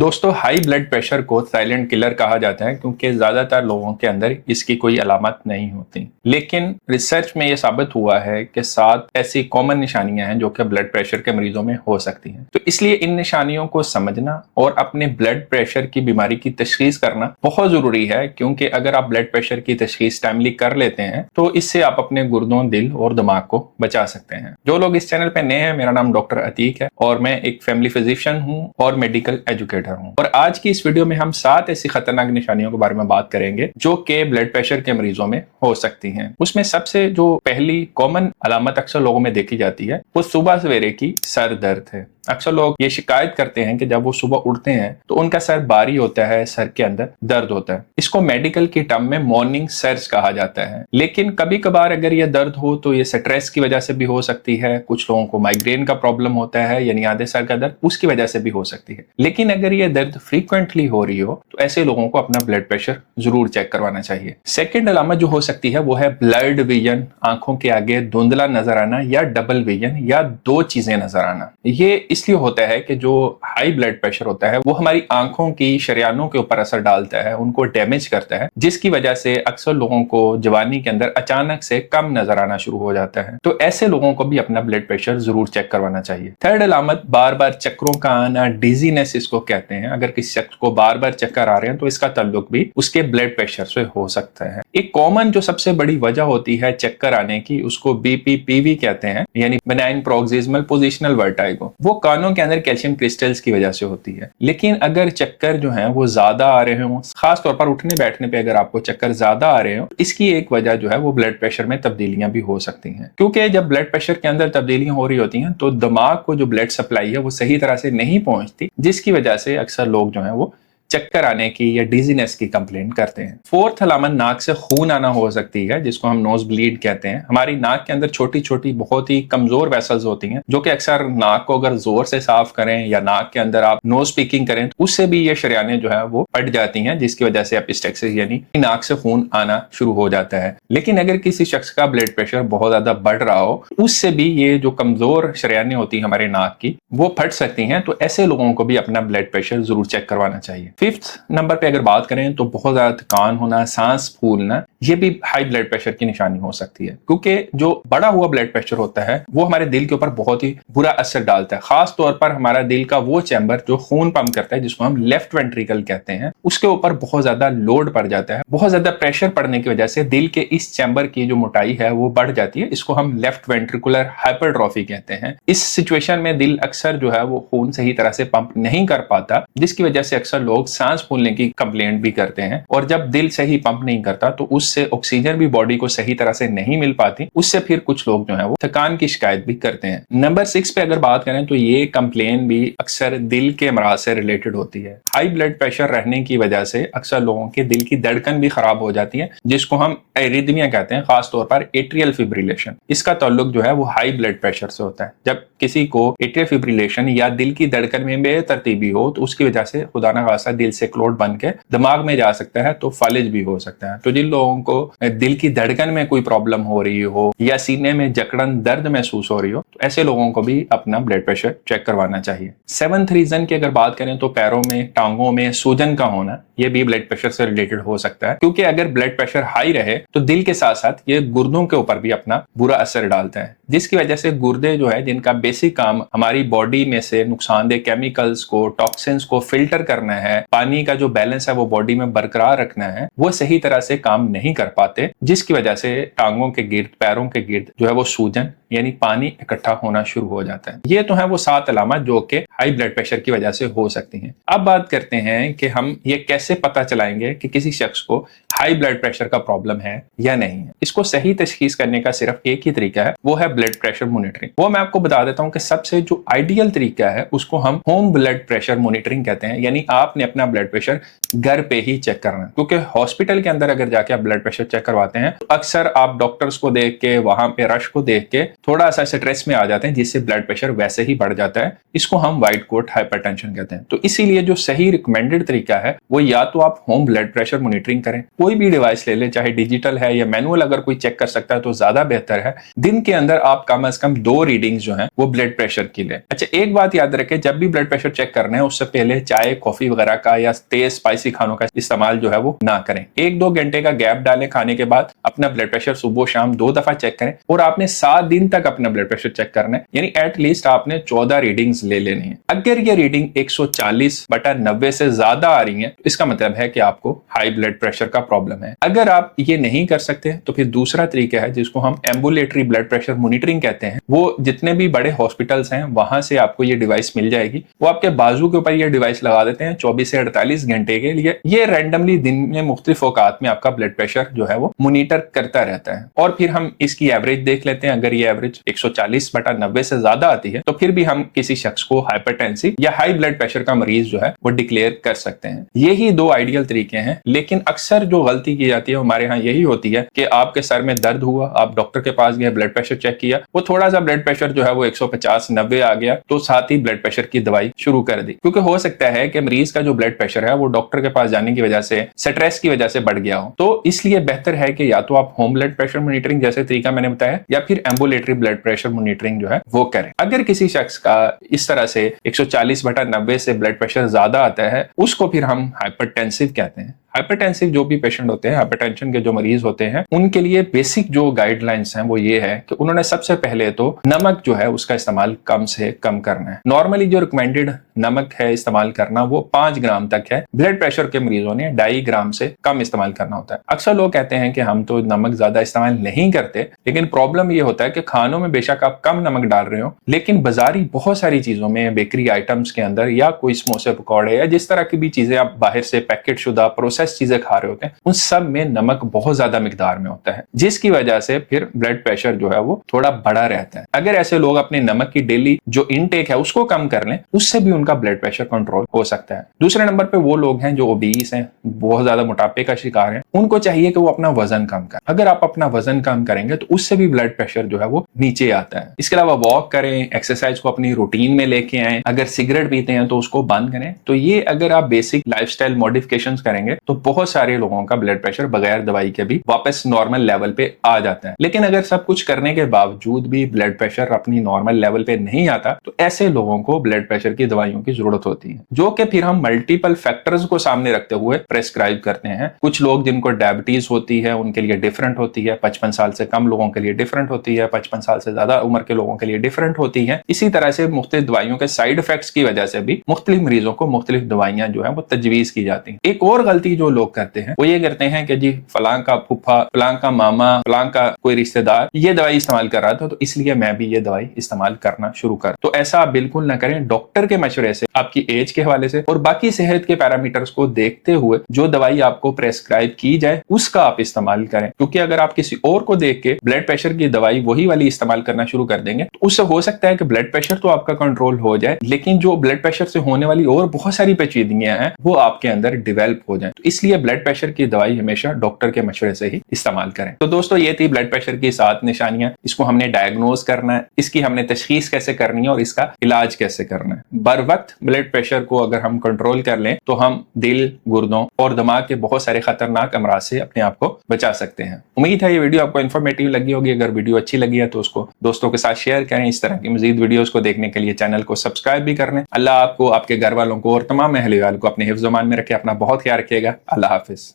दोस्तों, high blood pressure को silent killer कहा जाता है क्योंकि ज्यादातर लोगों के अंदर इसकी कोई अलामत नहीं होती। लेकिन रिसर्च में यह साबित हुआ है कि 7 ऐसी कॉमन निशानियां हैं जो कि ब्लड प्रेशर के मरीजों में हो सकती हैं। तो इसलिए इन निशानियों को समझना और अपने ब्लड प्रेशर की बीमारी की तशखीस करना बहुत जरूरी है, क्योंकि अगर आप ब्लड प्रेशर की तशखीस टाइमली कर लेते हैं तो इससे आप अपने गुर्दों, दिल और दिमाग को बचा सकते हैं। जो लोग इस चैनल पे नए हैं, मेरा नाम डॉक्टर अतीक है और मैं एक फैमिली फिजिशियन हूँ और मेडिकल एजुकेटर हूं। और आज की इस वीडियो में हम 7 ऐसी खतरनाक निशानियों के बारे में बात करेंगे जो कि ब्लड प्रेशर के मरीजों में हो सकती हैं। उसमें सबसे जो पहली कॉमन अलामत अक्सर लोगों में देखी जाती है वो सुबह सवेरे की सर दर्द है। अक्सर लोग ये शिकायत करते हैं कि जब वो सुबह उठते हैं तो उनका सर भारी होता है, सर के अंदर दर्द होता है। इसको मेडिकल की टर्म में मॉर्निंग सर्ज कहा जाता है। लेकिन कभी कभार अगर ये दर्द हो तो ये स्ट्रेस की वजह से भी हो सकती है। कुछ लोगों को माइग्रेन का प्रॉब्लम होता है, यानी आधे सर का दर्द, उसकी वजह से भी हो सकती है। लेकिन अगर ये दर्द फ्रीक्वेंटली हो रही हो तो ऐसे लोगों को अपना ब्लड प्रेशर जरूर चेक करवाना चाहिए। सेकेंड अलामत जो हो सकती है वो है ब्लड विजन, आंखों के आगे धुंधला नजर आना या डबल विजन या दो चीजें नजर आना। ये इसलिए होता है कि जो हाई ब्लड प्रेशर होता है वो हमारी आंखों की शरियानों के ऊपर असर डालता है, उनको डैमेज करता है, जिसकी वजह से अक्सर लोगों को जवानी के अंदर अचानक से कम नजर आना शुरू हो जाता है। तो ऐसे लोगों को भी अपना ब्लड प्रेशर जरूर चेक करवाना चाहिए। थर्ड अलामत बार बार चक्करों का आना, डिजीनेस इसको कहते हैं। अगर किसी शख्स को बार बार चक्कर आ रहे हैं तो इसका ताल्लुक भी उसके ब्लड प्रेशर से हो सकता है। एक कॉमन जो सबसे बड़ी वजह होती है चक्कर आने की, उसको बीपीपीवी कहते हैं, यानी बेनाइन प्रोक्सिमल पोजिशनल वर्टाइगो। वो कानों के अंदर कैल्शियम क्रिस्टल्स की वजह से होती है। लेकिन अगर चक्कर जो है वो ज्यादा आ रहे हो, खास तौर पर उठने बैठने पे अगर आपको चक्कर ज्यादा आ रहे हो, इसकी एक वजह जो है वो ब्लड प्रेशर में तब्दीलियां भी हो सकती हैं। क्योंकि जब ब्लड प्रेशर के अंदर तब्दीलियां हो रही होती हैं तो दिमाग को जो ब्लड सप्लाई है वो सही तरह से नहीं पहुंचती, जिसकी वजह से अक्सर लोग जो है वो चक्कर आने की या डिजीनेस की कंप्लेंट करते हैं। फोर्थ अलामत नाक से खून आना हो सकती है, जिसको हम नोज ब्लीड कहते हैं। हमारी नाक के अंदर छोटी छोटी बहुत ही कमजोर वेसल्स होती हैं जो कि अक्सर नाक को अगर जोर से साफ करें या नाक के अंदर आप नोज पीकिंग करें तो उससे भी ये शरियाने जो है वो फट जाती हैं, जिसकी वजह से एपिस्टेक्सिस यानी नाक से खून आना शुरू हो जाता है। लेकिन अगर किसी शख्स का ब्लड प्रेशर बहुत ज्यादा बढ़ रहा हो, उससे भी ये जो कमजोर शरियाने होती है हमारे नाक की, वो फट सकती हैं। तो ऐसे लोगों को भी अपना ब्लड प्रेशर जरूर चेक करवाना चाहिए। फिफ्थ नंबर पे अगर बात करें तो बहुत ज्यादा थकान होना, सांस फूलना, ये भी हाई ब्लड प्रेशर की निशानी हो सकती है। क्योंकि जो बढ़ा हुआ ब्लड प्रेशर होता है वो हमारे दिल के ऊपर बहुत ही बुरा असर डालता है। खास तौर पर हमारा दिल का वो चैम्बर जो खून पंप करता है, जिसको हम लेफ्ट वेंट्रिकल कहते हैं, उसके ऊपर बहुत ज्यादा लोड पड़ जाता है। बहुत ज्यादा प्रेशर पड़ने की वजह से दिल के इस चैम्बर की जो मोटाई है वो बढ़ जाती है। इसको हम लेफ्ट वेंट्रिकुलर हाइपरट्रॉफी कहते हैं। इस सिचुएशन में दिल अक्सर जो है वो खून सही तरह से पंप नहीं कर पाता, जिसकी वजह से अक्सर लोग सांस फूलने की कंप्लेंट भी करते हैं। और जब दिल सही पंप नहीं करता तो उससे ऑक्सीजन भी बॉडी को सही तरह से नहीं मिल पाती, उससे फिर कुछ लोग जो है वो थकान की शिकायत भी करते हैं। नंबर 6 पे अगर बात करें तो ये कंप्लेन भी अक्सर दिल के अमराज से रिलेटेड होती है। हाई ब्लड प्रेशर रहने की वजह से अक्सर लोगों के दिल की धड़कन भी खराब हो जाती है, जिसको हम एरिथमिया कहते हैं, खास तौर पर एट्रियल फिब्रिलेशन। इसका ताल्लुक जो है वो हाई ब्लड प्रेशर से होता है। जब किसी को एट्रियल फिब्रिलेशन या दिल की धड़कन में बेतरतीबी हो तो उसकी वजह से खुदा न खास्ता दिल से क्लॉट बन के दिमाग में जा सकता है, तो फालिज भी हो सकता है। तो जिन लोगों को दिल की धड़कन में कोई प्रॉब्लम हो रही हो या सीने में जकड़न, दर्द महसूस हो रही हो, तो ऐसे लोगों को भी अपना ब्लड प्रेशर चेक करवाना चाहिए। सेवंथ रीजन की अगर बात करें तो पैरों में, टांगों में सूजन का होना, ये भी ब्लड प्रेशर से रिलेटेड हो सकता है। क्योंकि अगर ब्लड प्रेशर हाई रहे तो दिल के साथ साथ ये गुर्दों के ऊपर भी अपना बुरा असर डालता है, जिसकी वजह से गुर्दे जो है, जिनका बेसिक काम हमारी बॉडी में से नुकसानदेह केमिकल्स को, टॉक्सिन्स को फिल्टर करना है, पानी का जो बैलेंस है वो बॉडी में बरकरार रखना है, वो सही तरह से काम नहीं कर पाते, जिसकी वजह से टांगों के गिर्द, पैरों के गिर्द जो है वो सूजन यानी पानी इकट्ठा होना शुरू हो जाता है। ये तो है वो 7 अलामत जो कि हाई ब्लड प्रेशर की वजह से हो सकती हैं। अब बात करते हैं कि हम ये कैसे पता चलाएंगे कि किसी शख्स को हाई ब्लड प्रेशर का प्रॉब्लम है या नहीं है। इसको सही तशखीस करने का सिर्फ एक ही तरीका है, वो है ब्लड प्रेशर मॉनिटरिंग। वो मैं आपको बता देता हूं कि सबसे जो आइडियल तरीका है उसको हम होम ब्लड प्रेशर मॉनिटरिंग कहते हैं। यानी आपने अपना ब्लड प्रेशर घर पे ही चेक करना, क्योंकि हॉस्पिटल के अंदर अगर जाके आप ब्लड प्रेशर चेक करवाते हैं तो अक्सर आप डॉक्टर्स को देख के, वहां पे रश को देख के थोड़ा सा स्ट्रेस में आ जाते हैं, जिससे ब्लड प्रेशर वैसे ही बढ़ जाता है। इसको हम व्हाइट कोट हाइपरटेंशन कहते हैं। तो इसीलिए जो सही रिकमेंडेड तरीका है वो या तो आप होम ब्लड प्रेशर मॉनिटरिंग करें, कोई भी डिवाइस ले लें, चाहे डिजिटल है या मैनुअल, अगर कोई चेक कर सकता है तो ज्यादा बेहतर है। दिन के अंदर आप कम से कम 2 रीडिंग्स जो है वो ब्लड प्रेशर की लें। अच्छा, एक बात याद रखें, जब भी ब्लड प्रेशर चेक करना है उससे पहले चाय कॉफी वगैरह का या तेज स्पाइसी खानों का इस्तेमाल जो है वो ना करें। 1-2 घंटे का गैप डालें खाने के बाद, अपना ब्लड प्रेशर सुबह शाम 2 दफा चेक करें और आपने 7 दिन तक अपना ब्लड प्रेशर चेक करना है, यानी एटलीस्ट आपने 14 रीडिंग्स ले लेनी है। अगर ये रीडिंग 140/90 से ज्यादा आ रही है, इसका मतलब है कि आपको हाई ब्लड प्रेशर का प्रॉब्लम है। अगर आप ये नहीं कर सकते तो फिर दूसरा तरीका है जिसको हम एम्बुलेटरी ब्लड प्रेशर मॉनिटरिंग कहते हैं। वो जितने भी बड़े हॉस्पिटल्स हैं वहां से आपको ये डिवाइस मिल जाएगी। वो आपके बाजू के ऊपर ये डिवाइस लगा देते हैं 24 से 48 घंटे के लिए। ये रैंडमली दिन में मुख्तलिफ औकात में आपका ब्लड प्रेशर जो है वो मॉनिटर करता रहता है। और फिर हम इसकी एवरेज देख लेते हैं। अगर ये एवरेज 140/90 से ज्यादा आती है तो फिर भी हम किसी शख्स को हाइपरटेंसिव या हाई ब्लड प्रेशर का मरीज जो है वो डिक्लेयर कर सकते हैं। यही 2 आइडियल तरीके हैं। लेकिन अक्सर जो गलती की जाती है हमारे यहाँ यही होती है कि आपके सर में दर्द हुआ, आप डॉक्टर के पास गए, ब्लड प्रेशर चेक किया, वो थोड़ा सा ब्लड प्रेशर जो है वो 150/90 आ गया तो साथ ही ब्लड प्रेशर की दवाई शुरू कर दी। क्योंकि हो सकता है कि मरीज का जो ब्लड प्रेशर है वो डॉक्टर के पास जाने की वजह से, स्ट्रेस की वजह से बढ़ गया हो। तो इसलिए बेहतर है कि या तो आप होम ब्लड प्रेशर मॉनिटरिंग जैसे तरीका मैंने बताया या फिर एम्बुलेटरी ब्लड प्रेशर मॉनिटरिंग जो है वो करें। अगर किसी शख्स का इस तरह से 140/90 से ब्लड प्रेशर ज्यादा आता है, उसको फिर हम हाइपरटेंसिव कहते हैं। हाइपरटेंसिव जो भी पेशेंट होते हैं, हाइपरटेंशन के जो मरीज होते हैं, उनके लिए बेसिक जो गाइडलाइंस हैं वो ये है कि उन्होंने सबसे पहले तो नमक जो है उसका इस्तेमाल कम से कम करना है। नॉर्मली जो रिकमेंडेड नमक है इस्तेमाल करना वो 5 ग्राम तक है। ब्लड प्रेशर के मरीजों ने 2.5 ग्राम से कम इस्तेमाल करना होता है। अक्सर लोग कहते हैं कि हम तो नमक ज्यादा इस्तेमाल नहीं करते, लेकिन प्रॉब्लम ये होता है कि खानों में बेशक आप कम नमक डाल रहे हो, लेकिन बाजारी बहुत सारी चीजों में, बेकरी आइटम्स के अंदर या कोई समोसे पकौड़े या जिस तरह की भी चीजें आप बाहर से पैकेट शुदा प्रोसेस चीजें खा रहे होते हैं, उन सब में नमक बहुत ज्यादा मिकदार में होता है, जिसकी वजह से फिर ब्लड प्रेशर जो है वो थोड़ा बढ़ा रहता है। अगर ऐसे लोग अपने नमक की डेली जो इनटेक है उसको कम कर लें, उससे भी उनका ब्लड प्रेशर कंट्रोल हो सकता है। दूसरे नंबर पे वो लोग हैं जो ओबीस हैं, बहुत ज्यादा मोटापे का शिकार हैं, उनको चाहिए कि वो अपना वजन कम करें। अगर आप अपना वजन कम करेंगे तो उससे भी ब्लड प्रेशर जो है वो नीचे आता है। इसके अलावा वॉक करें, एक्सरसाइज को अपनी रूटीन में लेके आए। अगर सिगरेट पीते हैं तो उसको बंद करें। तो ये अगर आप बेसिक लाइफस्टाइल मॉडिफिकेशंस करेंगे तो बहुत सारे लोगों का ब्लड प्रेशर बगैर दवाई के भी वापस नॉर्मल लेवल पे आ जाता है। लेकिन अगर सब कुछ करने के बावजूद भी ब्लड प्रेशर अपनी नॉर्मल लेवल पे नहीं आता तो ऐसे लोगों को ब्लड प्रेशर की दवाइयों की जरूरत होती है, जो कि फिर हम मल्टीपल फैक्टर्स को सामने रखते हुए प्रेस्क्राइब करते हैं। कुछ लोग जिनको डायबिटीज होती है उनके लिए डिफरेंट होती है, 55 साल से कम लोगों के लिए डिफरेंट होती है, 55 साल से ज्यादा उम्र के लोगों के लिए डिफरेंट होती है। इसी तरह से मुख्तलिफ दवाइयों के साइड इफेक्ट्स की वजह से भी मुख्तलिफ मरीजों को मुख्तलिफ दवाइयां जो है वो तजवीज की जाती है। एक और गलती जो लोग करते हैं वो ये करते हैं कि जी फलां का फूफा, फलां का मामा, फलां का कोई रिश्तेदार ये दवाई इस्तेमाल कर रहा था तो इसलिए मैं भी ये दवाई इस्तेमाल करना शुरू कर। तो ऐसा आप बिल्कुल ना करें। डॉक्टर के मशवरे से, आपकी एज के हवाले से और बाकी सेहत के पैरामीटर्स को देखते हुए जो दवाई आपको प्रेस्क्राइब की जाए उसका आप इस्तेमाल करें। क्योंकि अगर आप किसी और को देख के ब्लड प्रेशर की दवाई वही वाली इस्तेमाल करना शुरू कर देंगे तो उससे हो सकता है कि ब्लड प्रेशर तो आपका कंट्रोल हो जाए, लेकिन जो ब्लड प्रेशर से होने वाली और बहुत सारी पेचीदगियां हैं वो आपके अंदर डिवेल्प हो जाए। तो इसलिए ब्लड प्रेशर की दवाई हमेशा डॉक्टर के मशवरे से ही इस्तेमाल करें। तो दोस्तों ये थी ब्लड प्रेशर की 7 निशानियां। इसको हमने डायग्नोज करना है, इसकी हमने तशखीस कैसे करनी है और इसका इलाज कैसे करना है। बर वक्त ब्लड प्रेशर को अगर हम कंट्रोल कर लें तो हम दिल, गुर्दों और दिमाग के बहुत सारे खतरनाक अमराज से अपने आप को बचा सकते हैं। उम्मीद है ये वीडियो आपको इन्फॉर्मेटिव लगी होगी। अगर वीडियो अच्छी लगी है तो उसको दोस्तों के साथ शेयर करें। इस तरह की मजीद वीडियोस को देखने के लिए चैनल को सब्सक्राइब भी कर लें। अल्लाह आपको, आपके घर वालों को और तमाम अहले वालों को अपने हिफ्ज़-ओ-मान में रखे। अपना बहुत ख्याल रखिएगा। अल्लाह हाफिज।